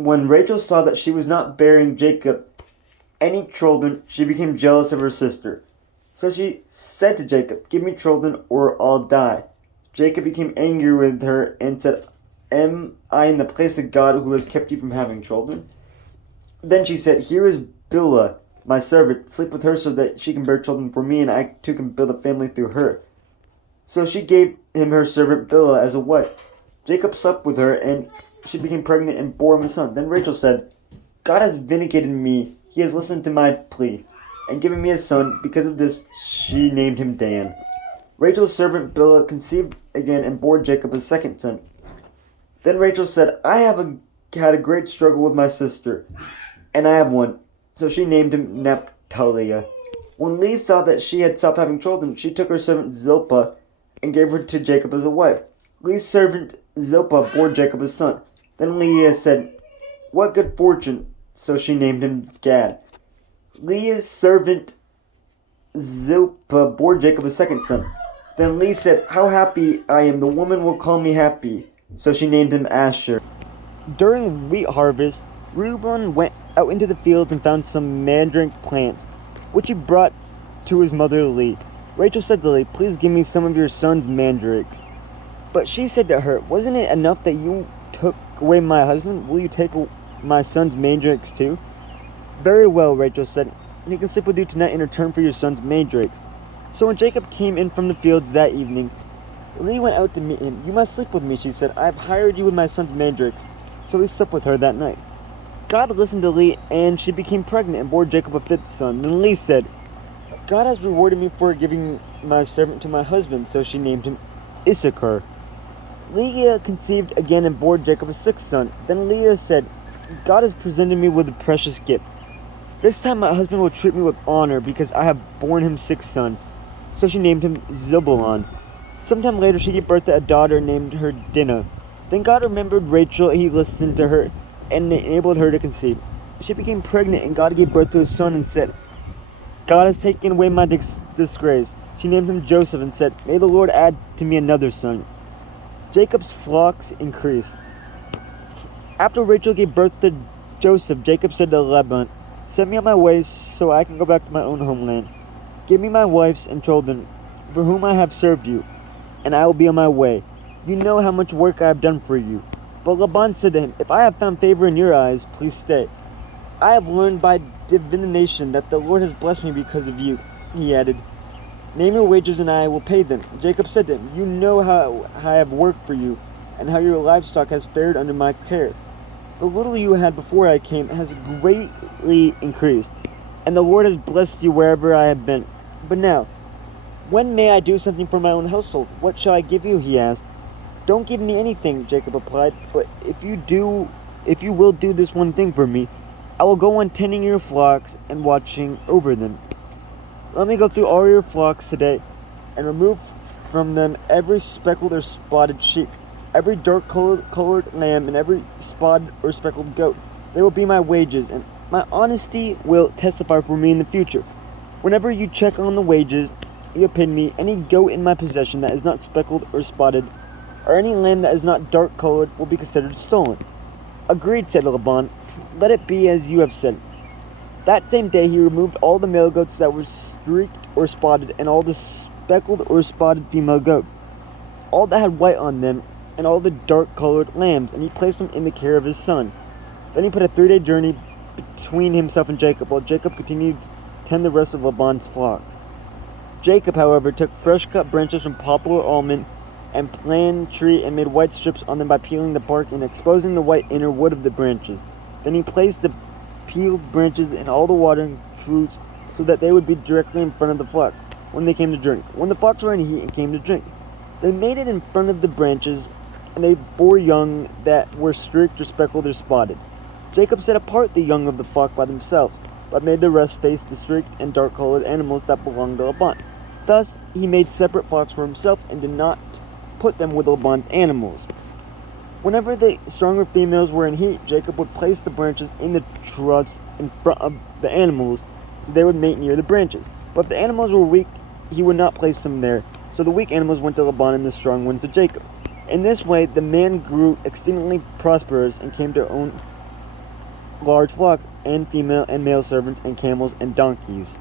When Rachel saw that she was not bearing Jacob any children, she became jealous of her sister. So she said to Jacob, "Give me children or I'll die." Jacob became angry with her and said, "Am I in the place of God who has kept you from having children?" Then she said, "Here is Bilhah, my servant. Sleep with her so that she can bear children for me, and I too can build a family through her." So she gave him her servant Bilhah as a wife. Jacob slept with her, and she became pregnant and bore him a son. Then Rachel said, "God has vindicated me. He has listened to my plea and given me a son." Because of this, she named him Dan. Rachel's servant Bilhah conceived again and bore Jacob a second son. Then Rachel said, "I have had a great struggle with my sister, and I have one." So she named him Naphtali. When Leah saw that she had stopped having children, she took her servant Zilpah and gave her to Jacob as a wife. Leah's servant Zilpah bore Jacob a son. Then Leah said, "What good fortune!" So she named him Gad. Leah's servant Zilpah bore Jacob a second son. Then Leah said, "How happy I am! The woman will call me happy." So she named him Asher. During wheat harvest, Reuben went out into the fields and found some mandrake plants, which he brought to his mother Leah. Rachel said to Leah, "Please give me some of your son's mandrakes." But she said to her, "Wasn't it enough that you took away my husband? Will you take my son's mandrakes too?" "Very well," Rachel said. "He can sleep with you tonight in return for your son's mandrakes." So when Jacob came in from the fields that evening, Leah went out to meet him. "You must sleep with me," she said. "I have hired you with my son's mandrakes." So he slept with her that night. God listened to Leah, and she became pregnant and bore Jacob a fifth son. Then Leah said, "God has rewarded me for giving my servant to my husband." So she named him Issachar. Leah conceived again and bore Jacob a sixth son. Then Leah said, "God has presented me with a precious gift. This time my husband will treat me with honor because I have borne him six sons." So she named him Zebulun. Sometime later she gave birth to a daughter and named her Dinah. Then God remembered Rachel, he listened to her, and enabled her to conceive. She became pregnant, and God gave birth to a son and said, "God has taken away my disgrace." She named him Joseph and said, "May the Lord add to me another son." Jacob's flocks increased. After Rachel gave birth to Joseph, Jacob said to Laban, "Send me on my way so I can go back to my own homeland. Give me my wives and children, for whom I have served you, and I will be on my way. You know how much work I have done for you." But Laban said to him, "If I have found favor in your eyes, please stay. I have learned by divination that the Lord has blessed me because of you." He added, "Name your wages and I will pay them." Jacob said to him, "You know how I have worked for you, and how your livestock has fared under my care. The little you had before I came has greatly increased, and the Lord has blessed you wherever I have been. But now, when may I do something for my own household? What shall I give you?" he asked. "Don't give me anything," Jacob replied, "but if you will do this one thing for me, I will go on tending your flocks and watching over them. Let me go through all your flocks today and remove from them every speckled or spotted sheep, every dark-colored lamb, and every spotted or speckled goat. They will be my wages, and my honesty will testify for me in the future. Whenever you check on the wages you have paid me, any goat in my possession that is not speckled or spotted, or any lamb that is not dark-colored, will be considered stolen." "Agreed," said Laban. "Let it be as you have said." That same day he removed all the male goats that were streaked or spotted, and all the speckled or spotted female goats, all that had white on them, and all the dark-colored lambs, and he placed them in the care of his sons. Then he put a 3-day journey between himself and Jacob, while Jacob continued to tend the rest of Laban's flocks. Jacob, however, took fresh-cut branches from poplar, almond, and plane tree and made white strips on them by peeling the bark and exposing the white inner wood of the branches. Then he placed the peeled branches in all the watering troughs so that they would be directly in front of the flocks when they came to drink. When the flocks were in heat and came to drink, they made it in front of the branches, and they bore young that were streaked or speckled or spotted. Jacob set apart the young of the flock by themselves, but made the rest face the streaked and dark-colored animals that belonged to Laban. Thus he made separate flocks for himself and did not put them with Laban's animals. Whenever the stronger females were in heat, Jacob would place the branches in the troughs in front of the animals, so they would mate near the branches. But if the animals were weak, he would not place them there, so the weak animals went to Laban and the strong ones to Jacob. In this way the man grew exceedingly prosperous and came to own large flocks, and female and male servants, and camels and donkeys.